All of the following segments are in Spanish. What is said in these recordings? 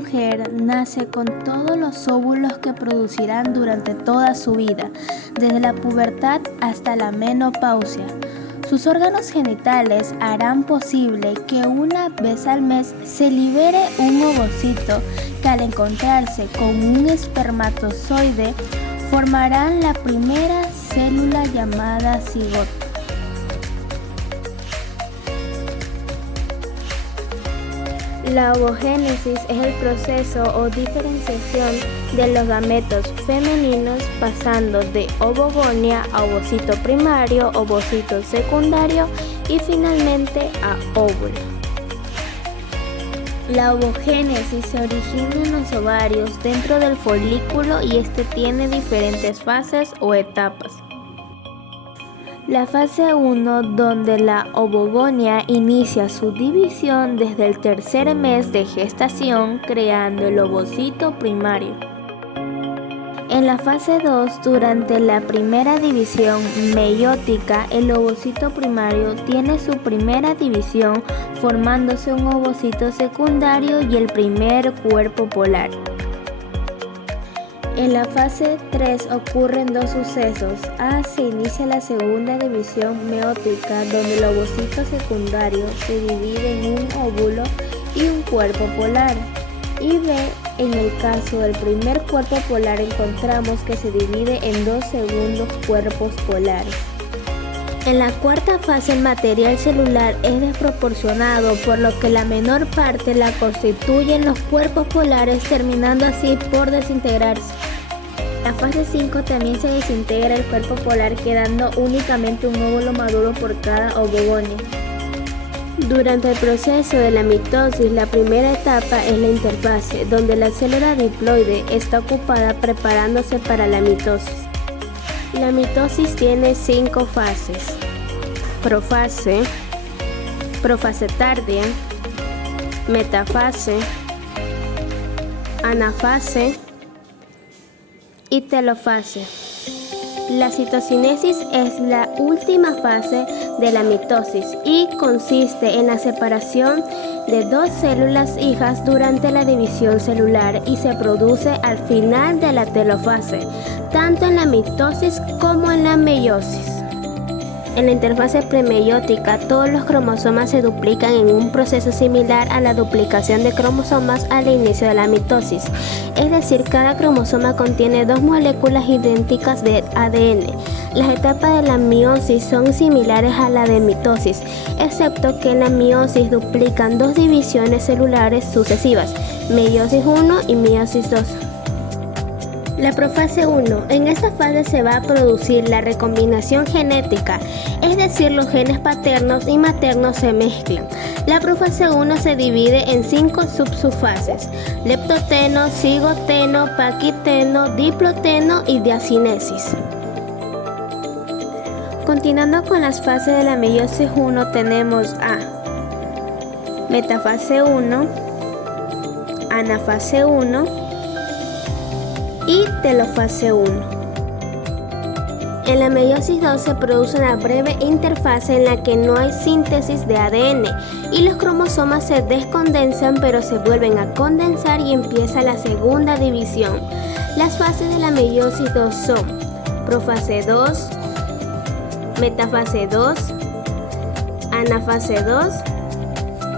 mujer nace con todos los óvulos que producirán durante toda su vida, desde la pubertad hasta la menopausia. Sus órganos genitales harán posible que una vez al mes se libere un ovocito que al encontrarse con un espermatozoide formarán la primera célula llamada cigoto. La ovogénesis es el proceso o diferenciación de los gametos femeninos pasando de ovogonia a ovocito primario, ovocito secundario y finalmente a óvulo. La ovogénesis se origina en los ovarios dentro del folículo y este tiene diferentes fases o etapas. La fase 1, donde la ovogonia inicia su división desde el tercer mes de gestación, creando el ovocito primario. En la fase 2, durante la primera división meiótica, el ovocito primario tiene su primera división, formándose un ovocito secundario y el primer cuerpo polar. En la fase 3 ocurren dos sucesos. Se inicia la segunda división meótica, donde el ovocito secundario se divide en un óvulo y un cuerpo polar. Y B, en el caso del primer cuerpo polar encontramos que se divide en dos segundos cuerpos polares. En la cuarta fase el material celular es desproporcionado, por lo que la menor parte la constituyen los cuerpos polares, terminando así por desintegrarse. En la fase 5 también se desintegra el cuerpo polar, quedando únicamente un óvulo maduro por cada ovogonia. Durante el proceso de la mitosis, la primera etapa es la interfase, donde la célula diploide está ocupada preparándose para la mitosis. La mitosis tiene 5 fases: profase, profase tardía, metafase, anafase y telofase. La citocinesis es la última fase de la mitosis y consiste en la separación de dos células hijas durante la división celular y se produce al final de la telofase, tanto en la mitosis como en la meiosis. En la interfase premeiótica, todos los cromosomas se duplican en un proceso similar a la duplicación de cromosomas al inicio de la mitosis. Es decir, cada cromosoma contiene dos moléculas idénticas de ADN. Las etapas de la meiosis son similares a la de mitosis, excepto que en la meiosis duplican dos divisiones celulares sucesivas, meiosis 1 y meiosis 2. La profase 1. En esta fase se va a producir la recombinación genética, es decir, los genes paternos y maternos se mezclan. La profase 1 se divide en 5 subfases: leptoteno, cigoteno, paquiteno, diploteno y diacinesis. Continuando con las fases de la meiosis 1, tenemos a metafase 1, anafase 1 y telofase 1. En la meiosis 2 se produce una breve interfase en la que no hay síntesis de ADN y los cromosomas se descondensan, pero se vuelven a condensar y empieza la segunda división. Las fases de la meiosis 2 son profase 2, metafase 2, anafase 2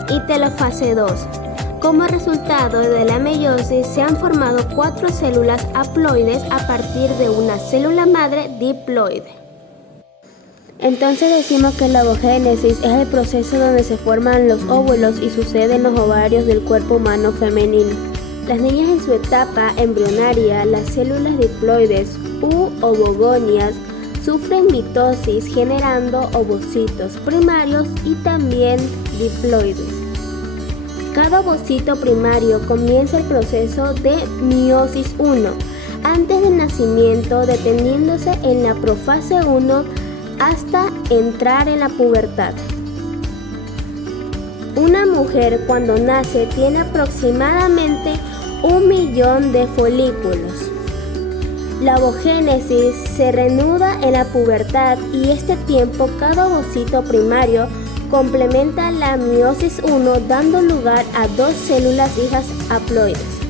y telofase 2. Como resultado de la meiosis se han formado 4 células haploides a partir de una célula madre diploide. Entonces decimos que la ovogénesis es el proceso donde se forman los óvulos y sucede en los ovarios del cuerpo humano femenino. Las niñas en su etapa embrionaria, las células diploides u ovogonias sufren mitosis generando ovocitos primarios y también diploides. Cada ovocito primario comienza el proceso de meiosis 1 antes del nacimiento, deteniéndose en la profase 1 hasta entrar en la pubertad. Una mujer cuando nace tiene aproximadamente 1 millón de folículos. La ovogénesis se reanuda en la pubertad y este tiempo cada ovocito primario complementa la meiosis 1 dando lugar a 2 células hijas haploides.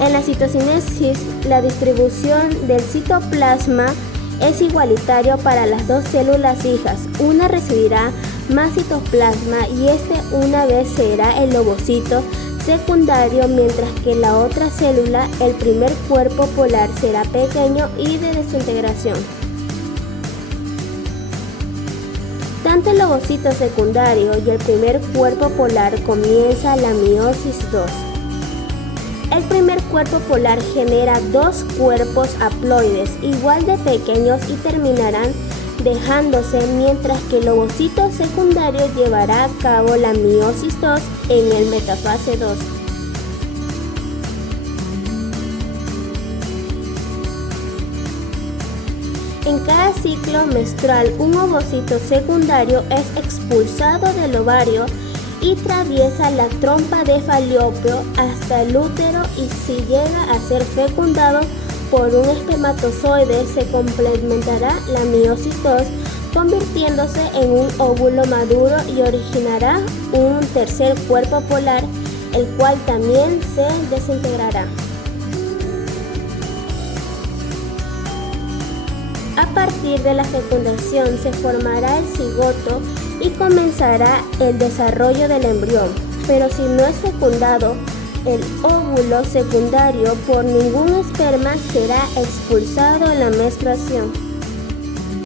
En la citocinesis, la distribución del citoplasma es igualitario para las dos células hijas. Una recibirá más citoplasma y una vez será el ovocito secundario, mientras que la otra célula, el primer cuerpo polar, será pequeño y de desintegración. Tanto el ovocito secundario y el primer cuerpo polar comienza la meiosis 2. El primer cuerpo polar genera dos cuerpos haploides igual de pequeños y terminarán dejándose, mientras que el ovocito secundario llevará a cabo la meiosis 2 en el metafase 2. En cada ciclo menstrual, un ovocito secundario es expulsado del ovario y atraviesa la trompa de Falopio hasta el útero, y si llega a ser fecundado por un espermatozoide, se complementará la meiosis 2, convirtiéndose en un óvulo maduro y originará un tercer cuerpo polar, el cual también se desintegrará. A partir de la fecundación se formará el cigoto y comenzará el desarrollo del embrión, pero si no es fecundado el óvulo secundario por ningún esperma, será expulsado en la menstruación.